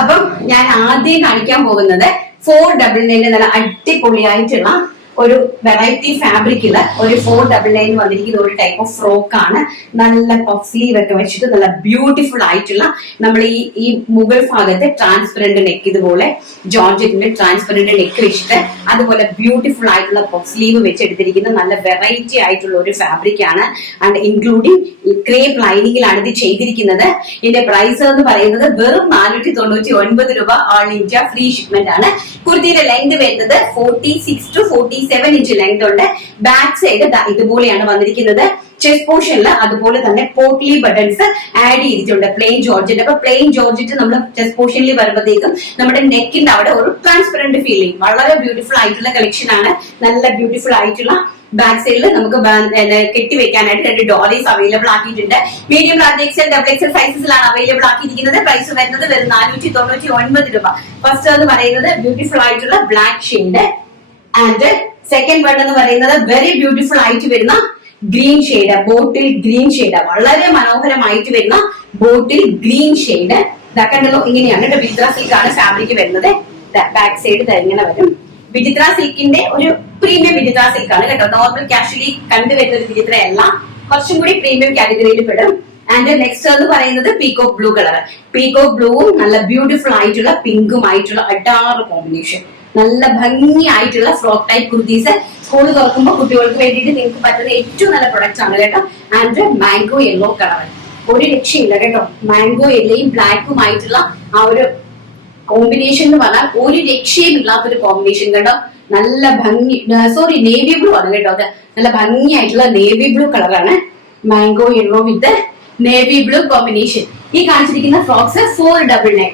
അപ്പം ഞാൻ ആദ്യം കാണിക്കാൻ പോകുന്നത് 499 നല്ല അടിപൊളിയായിട്ടുള്ള ഒരു വെറൈറ്റി ഫാബ്രിക്കിൽ ഒരു 499 വന്നിരിക്കുന്ന ഒരു ടൈപ്പ് ഓഫ് ഫ്രോക്ക് ആണ്. നല്ല പഫ് സ്ലീവ് ഒക്കെ വെച്ചിട്ട് നല്ല ബ്യൂട്ടിഫുൾ ആയിട്ടുള്ള നമ്മൾ ഈ മുകൾ ഭാഗത്ത് ട്രാൻസ്പെറന്റ് നെക്ക്, ഇതുപോലെ ജോർജറ്റിന്റെ ട്രാൻസ്പെറന്റ് നെക്ക് വെച്ചിട്ട് അതുപോലെ ബ്യൂട്ടിഫുൾ ആയിട്ടുള്ള പഫ് സ്ലീവ് വെച്ചെടുത്തിരിക്കുന്ന നല്ല വെറൈറ്റി ആയിട്ടുള്ള ഒരു ഫാബ്രിക് ആണ്. ആൻഡ് ഇൻക്ലൂഡിംഗ് ക്രേപ്പ് ലൈനിങ്ങിലാണ് ഇത് ചെയ്തിരിക്കുന്നത്. ഇതിന്റെ പ്രൈസ് എന്ന് പറയുന്നത് വെറും 499 രൂപ. ഓൾ ഇന്ത്യ ഫ്രീ ഷിപ്മെന്റ് ആണ്. കുർത്തിയുടെ ലെങ്ത് വരുന്നത് 46 to 47 ഇഞ്ച് ലെങ്ത് ഉണ്ട്. ബാക്ക് സൈഡ് ഇതുപോലെയാണ് വന്നിരിക്കുന്നത്. ചെസ്റ്റ് പോർഷനിൽ അതുപോലെ തന്നെ പോട്ട്ലി ബട്ടൺസ് ആഡ് ചെയ്തിട്ടുണ്ട്. Plain georgette. അപ്പൊ പ്ലെയിൻ ജോർജറ്റ് നമ്മൾ ചെസ്റ്റ് പോർഷനിൽ വരുമ്പോഴത്തേക്കും നമ്മുടെ നെക്കിന്റെ അവിടെ ഒരു ട്രാൻസ്പെറന്റ് ഫീലിംഗ്. വളരെ ബ്യൂട്ടിഫുൾ ആയിട്ടുള്ള കളക്ഷൻ ആണ്. നല്ല ബ്യൂട്ടിഫുൾ ആയിട്ടുള്ള ബാക്ക് സൈഡിൽ നമുക്ക് കെട്ടിവെക്കാനായിട്ട് 2 ഡോളീസ് അവൈലബിൾ ആക്കിയിട്ടുണ്ട്. Medium, large, XL, double XL സൈസസിലാണ് അവൈലബിൾ ആക്കിയിരിക്കുന്നത്. പ്രൈസ് വരുന്നത് വെറും 499 രൂപ. ഫസ്റ്റ് എന്ന് പറയുന്നത് ബ്യൂട്ടിഫുൾ ആയിട്ടുള്ള black shade. And second one എന്ന് പറയുന്നത് വെരി ബ്യൂട്ടിഫുൾ ആയിട്ട് വരുന്ന green shade, bottle green shade. വളരെ മനോഹരമായിട്ട് വരുന്ന ബോട്ടിൽ ഗ്രീൻ ഷെയ്ഡ്. കണ്ടല്ലോ, ഇങ്ങനെയാണ്. വിചിത്ര സിൽക്ക് ആണ് ഫാബ്രിക് വരുന്നത്. ബാക്ക് സൈഡ് ഇങ്ങനെ വരും. വിചിത്ര സിൽക്കിന്റെ ഒരു പ്രീമിയം വിചിത്ര സിൽക്ക് ആണ് കേട്ടോ. നോർമൽ കാഷ്വലി കണ്ടുവരുന്ന ഒരു വിചിത്ര അല്ല, കുറച്ചും കൂടി പ്രീമിയം കാറ്റഗറിയിൽ പെടും. ആൻഡ് നെക്സ്റ്റ് എന്ന് പറയുന്നത് പീകോക്ക് ബ്ലൂ കളർ. പീകോക്ക് ബ്ലൂവും നല്ല ബ്യൂട്ടിഫുൾ ആയിട്ടുള്ള പിങ്കും ആയിട്ടുള്ള അഡാറ് കോമ്പിനേഷൻ. നല്ല ഭംഗിയായിട്ടുള്ള ഫ്രോക്ക് ടൈപ്പ് കുർത്തീസ് സ്കൂൾ തുറക്കുമ്പോൾ കുട്ടികൾക്ക് വേണ്ടിയിട്ട് നിങ്ങൾക്ക് പറ്റുന്ന ഏറ്റവും നല്ല പ്രൊഡക്റ്റ് ആണ് കേട്ടോ. ആൻഡ് മാംഗോ യെല്ലോ കളർ ഒരു രക്ഷയില്ല കേട്ടോ. മാംഗോ യെല്ലോയും ബ്ലാക്കും ആയിട്ടുള്ള ആ ഒരു കോമ്പിനേഷൻ എന്ന് പറഞ്ഞാൽ ഒരു രക്ഷയും ഇല്ലാത്തൊരു കോമ്പിനേഷൻ കേട്ടോ. നല്ല ഭംഗി, സോറി നേവി ബ്ലൂ ആണ് കേട്ടോ. അത് നല്ല ഭംഗിയായിട്ടുള്ള നേവി ബ്ലൂ കളറാണ്. മാംഗോ യെല്ലോ വിത്ത് നേവി ബ്ലൂ കോമ്പിനേഷൻ. ഈ കാണിച്ചിരിക്കുന്ന ഫ്രോക്സ് 499.